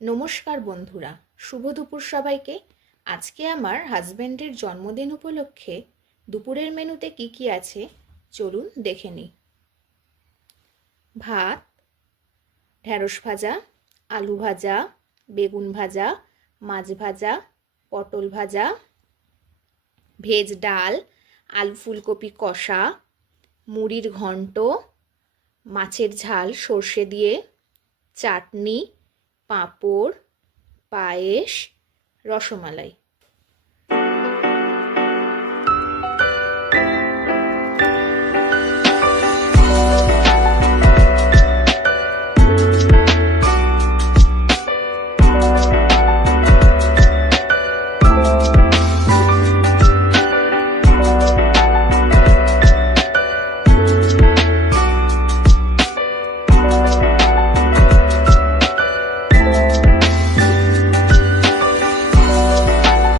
নমস্কার বন্ধুরা, শুভ দুপুর সবাইকে। আজকে আমার হাজব্যান্ডের জন্মদিন উপলক্ষে দুপুরের মেনুতে কি কি আছে চলুন দেখে নিই। ভাত, ঢ্যাঁড়স ভাজা, আলু ভাজা, বেগুন ভাজা, মাছ ভাজা, পটল ভাজা, ভেজ ডাল, আলু ফুলকপি কষা, মুড়ির ঘন্ট, মাছের ঝাল সর্ষে দিয়ে, চাটনি, পাঁপড়, পায়েস, রসমালাই।